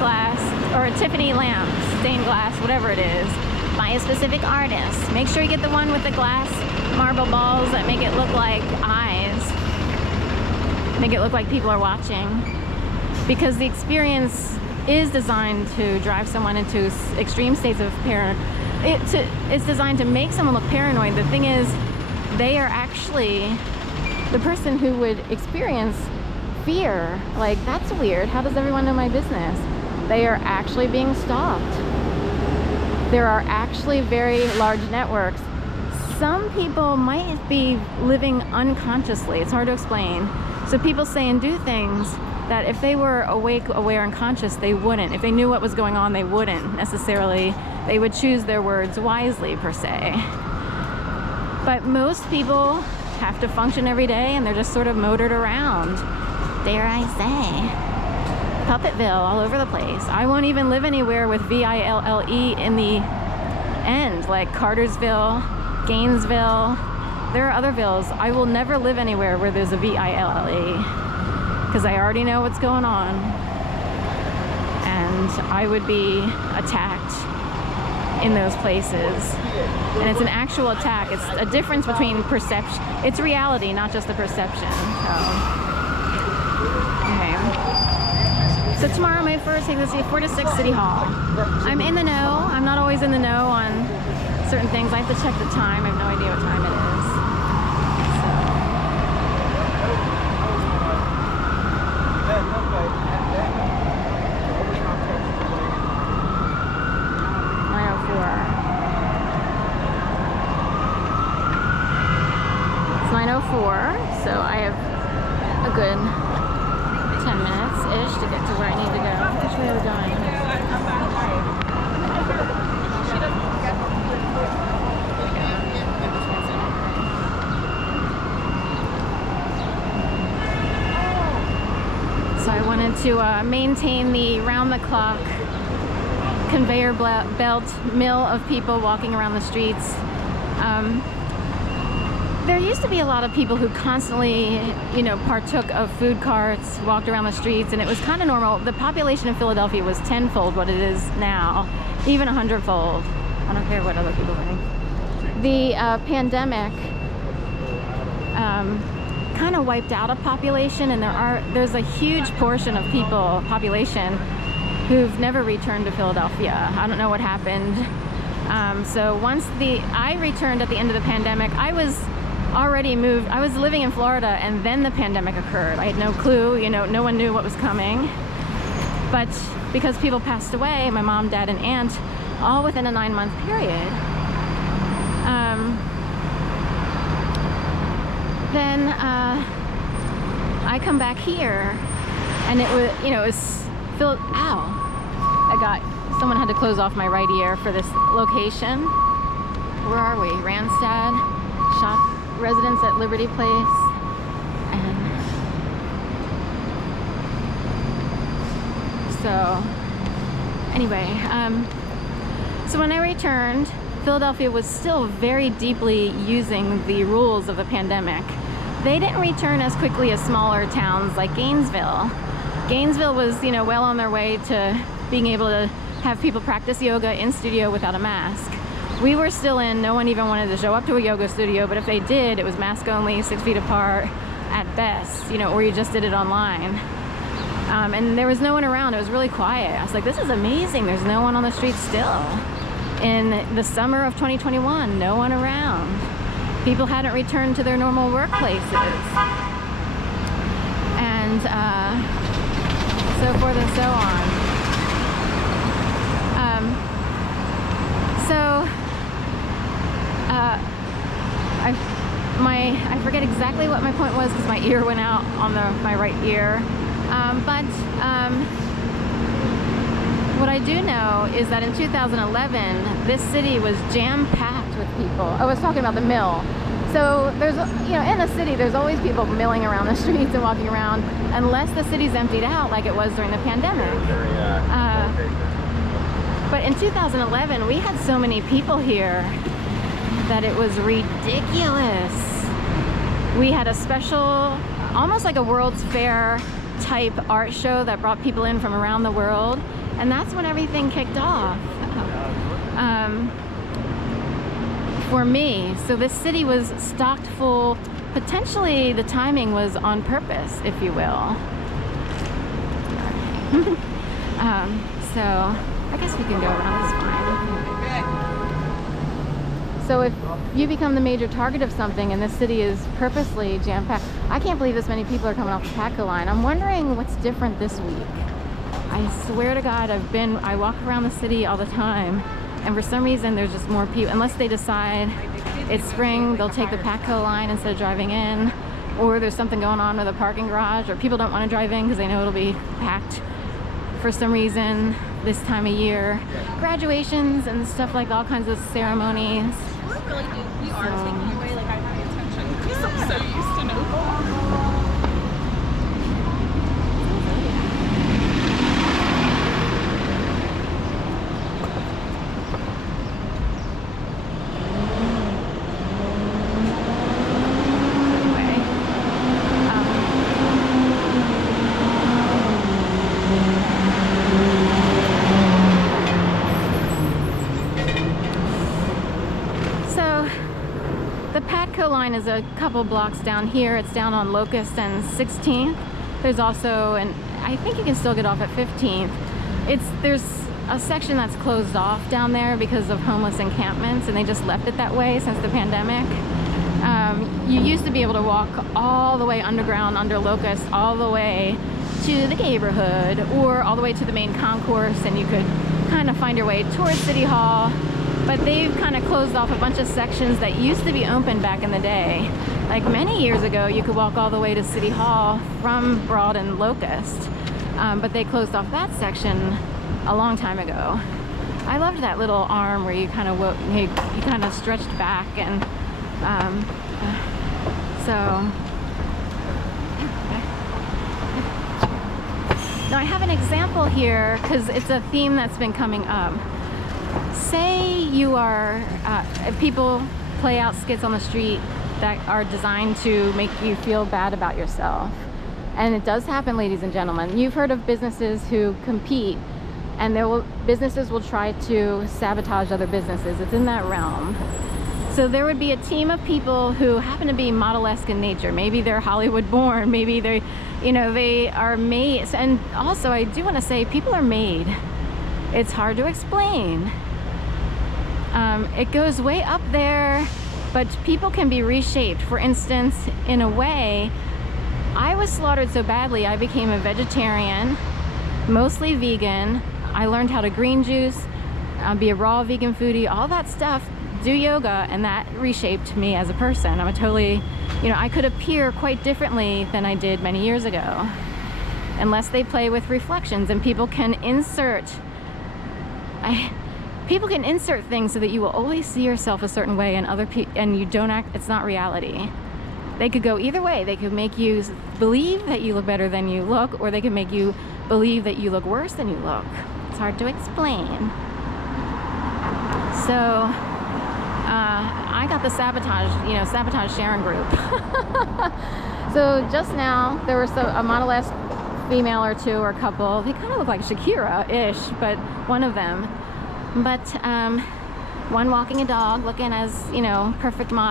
glass or a Tiffany lamp, stained glass, whatever it is, by a specific artist. Make sure you get the one with the glass marble balls that make it look like eyes, make it look like people are watching, because the experience is designed to drive someone into extreme states of it's designed to make someone look paranoid. The thing is, they are actually the person who would experience fear. Like, that's weird. How does everyone know my business? They are actually being stalked. There are actually very large networks. Some people might be living unconsciously. It's hard to explain. So people say and do things that if they were awake, aware, and conscious, they wouldn't. If they knew what was going on, they wouldn't necessarily. They would choose their words wisely, per se. But most people have to function every day, and they're just sort of motored around, dare I say, Puppetville, all over the place. I won't even live anywhere with V-I-L-L-E in the end, like Cartersville, Gainesville. There are other villes. I will never live anywhere where there's a V-I-L-L-E, because I already know what's going on, and I would be attacked in those places. And it's an actual attack. It's a difference between perception. It's reality, not just a perception. So tomorrow, May 1st, take this 4 to 6 City Hall. I'm in the know. I'm not always in the know on certain things. I have to check the time. I have no idea what time it is. It's 9:04, so I have a good 10 minutes-ish to get to where I need to go. Which way are we going? So I wanted to maintain the round-the-clock conveyor belt mill of people walking around the streets. There used to be a lot of people who constantly, partook of food carts, walked around the streets, and it was kind of normal. The population of Philadelphia was tenfold what it is now, even 100-fold. I don't care what other people think. The pandemic kind of wiped out a population, and there's a huge portion of population who've never returned to Philadelphia. I don't know what happened. So once I returned at the end of the pandemic, I was already moved. I was living in Florida, and then the pandemic occurred. I had no clue, no one knew what was coming. But because people passed away, my mom, dad, and aunt, all within a 9-month period, then I come back here, and it was filled. Ow! Someone had to close off my right ear for this location. Where are we? Randstad shop. Residence at Liberty Place, and so anyway, so when I returned, Philadelphia was still very deeply using the rules of the pandemic. They didn't return as quickly as smaller towns like Gainesville. Gainesville was, well on their way to being able to have people practice yoga in studio without a mask. We were still in, no one even wanted to show up to a yoga studio, but if they did, it was mask only, 6 feet apart at best, or you just did it online. And there was no one around. It was really quiet. I was like, this is amazing. There's no one on the street still. In the summer of 2021, no one around. People hadn't returned to their normal workplaces. And so forth and so on. I forget exactly what my point was because my ear went out on my right ear. What I do know is that in 2011, this city was jam-packed with people. I was talking about the mill. So there's, in the city, there's always people milling around the streets and walking around, unless the city's emptied out like it was during the pandemic. But in 2011, we had so many people here that it was ridiculous. We had a special, almost like a World's Fair type art show that brought people in from around the world, and that's when everything kicked off for me. So this city was stocked full. Potentially the timing was on purpose, if you will. So I guess we can go around, it's fine. So if you become the major target of something and this city is purposely jam-packed, I can't believe this many people are coming off the Patco line. I'm wondering what's different this week. I swear to God, I walk around the city all the time, and for some reason there's just more people. Unless they decide it's spring, they'll take the Patco line instead of driving in, or there's something going on with a parking garage, or people don't want to drive in because they know it'll be packed for some reason this time of year. Graduations and stuff, like all kinds of ceremonies. We really do. We are taking away like our attention because I'm so used to no. Line is a couple blocks down here. It's down on Locust and 16th. There's also, and I think you can still get off at 15th. There's a section that's closed off down there because of homeless encampments, and they just left it that way since the pandemic. You used to be able to walk all the way underground under Locust, all the way to the neighborhood, or all the way to the main concourse, and you could kind of find your way towards City Hall. But they've kind of closed off a bunch of sections that used to be open back in the day. Like many years ago, you could walk all the way to City Hall from Broad and Locust, but they closed off that section a long time ago. I loved that little arm where you kind of stretched back, and so. Now I have an example here because it's a theme that's been coming up. Say you are, if people play out skits on the street that are designed to make you feel bad about yourself. And it does happen, ladies and gentlemen. You've heard of businesses who compete, and businesses will try to sabotage other businesses. It's in that realm. So there would be a team of people who happen to be model-esque in nature. Maybe they're Hollywood born, maybe they are made. And also I do want to say, people are made. It's hard to explain. It goes way up there, but people can be reshaped. For instance, in a way, I was slaughtered so badly, I became a vegetarian, mostly vegan. I learned how to green juice, be a raw vegan foodie, all that stuff, do yoga, and that reshaped me as a person. I'm a totally, I could appear quite differently than I did many years ago, unless they play with reflections, and people can insert things so that you will always see yourself a certain way, and you don't act. It's not reality. They could go either way. They could make you believe that you look better than you look, or they could make you believe that you look worse than you look. It's hard to explain. So I got the sabotage Sharon group. So just now there was a model-esque female or two, or a couple. They kind of look like Shakira-ish, but one of them. But one walking a dog, looking as, perfect model.